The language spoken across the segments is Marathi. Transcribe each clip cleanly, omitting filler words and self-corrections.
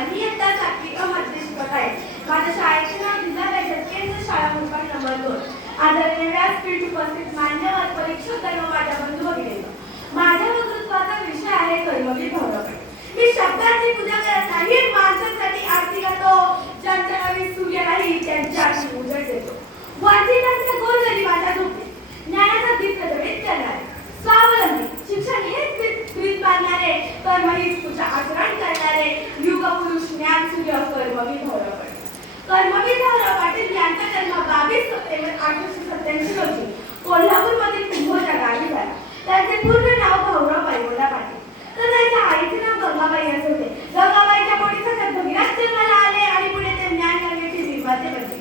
मी इयत्ता 7वी अ मध्ये शिकत आहे. माझ्या शाळेचे नाव जिल्हा परिषद केंद्र शाळा मुलबाड नंबर 2. आदरणीय व्यासपीठ उपस्थित मान्यवर परीक्षक सर्व माझ्या बंधू भगिनींनो, माझ्या वक्तृत्वाचा विषय आहे कर्मवीर भाऊराव. मी शब्दाची पूजा करत नाही, माणसांसाठी आरती करतो. ज्यांच्या गावी सूर्य नाही त्यांच्या आरती उजळ देतो. वंचितांच्या गोरगरिबाच्या झोपडी ज्ञानाचा दीप प्रज्वलित करणारे, स्वावलंबी शिक्षण हेच प्रीत बांधणारे, कर्महीच पूजा आचरण करणारे युगपुरुष ज्ञानसूर्य कर्मवीर भाऊराव पाटील. कर्मवीर भाऊराव पाटील यांचा जन्म 22 सप्टेंबर 1887 रोजी कोल्हापूरमधील कुंभोज या गावी झाला. त्यांचे पूर्ण नाव भाऊराव पायगोंडा पाटील, तर त्यांच्या आईचे नाव गंगाबाई असे होते. गंगाबाईच्या पोटी सतत भगीरथ जन्माला आले आणि पुढे ते ज्ञानगंगेचे निर्माते बनले.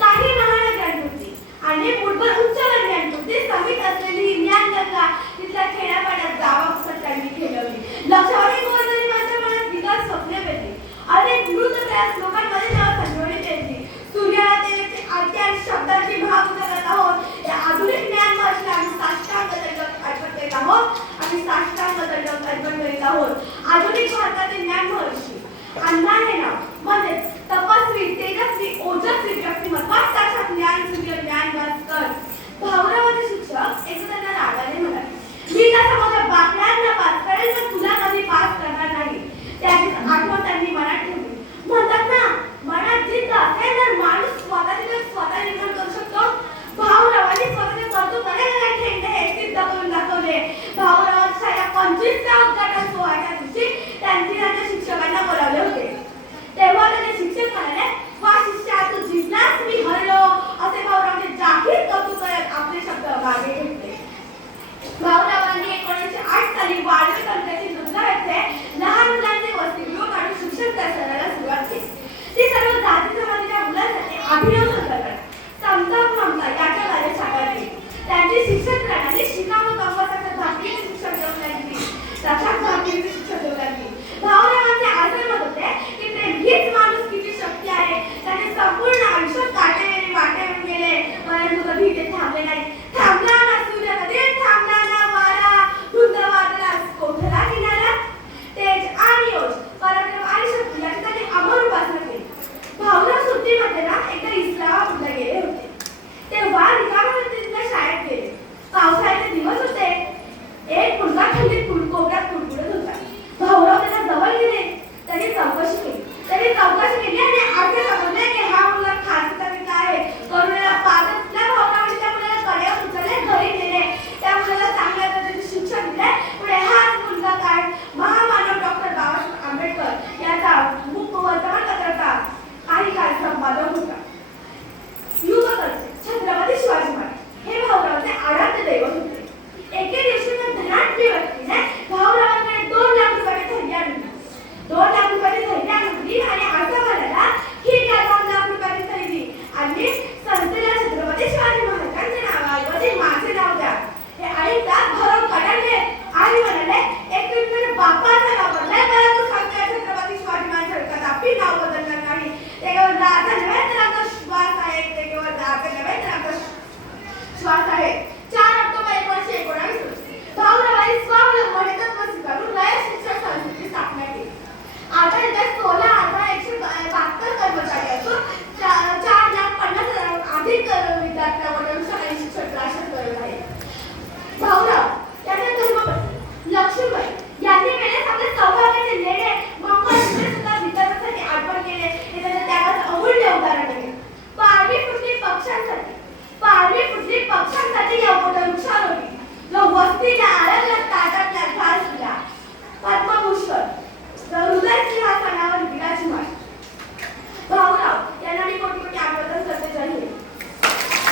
काही महान ग्रंथकृती आणि मूठभर उच्चवर ज्ञानकृती समित असलेली ही ज्ञानगंगा तिथल्या खेड्यापाड्यात गावापुसत त्यांनी खेळवली. लक्षावधी गोरगरिबांच्या मनात विकास स्वप्ने पेरली. अनेक मृत प्रयास लोकांमध्ये जेव्हा संजीवनी पेरली. सूर्यादेवाची आरती आणि शब्दाची भावपूजा करत आहोत. या आधुनिक ज्ञान महर्षीला आम्ही साष्टांग दंडवत अर्पण करीत आहोत. आधुनिक भारतातील ज्ञान महर्षी अण्णा हे नाव म्हणजे तपस्वी तेजस्वी ओजस्वी व्यक्तिमत्व साक्षात ज्ञान सूर्य ज्ञान भास्कर भाऊरावांचे शिक्षक एकदा त्यांना रागाने म्हणाले, मी त्या समाजात बाकड्यांना पास करेल तर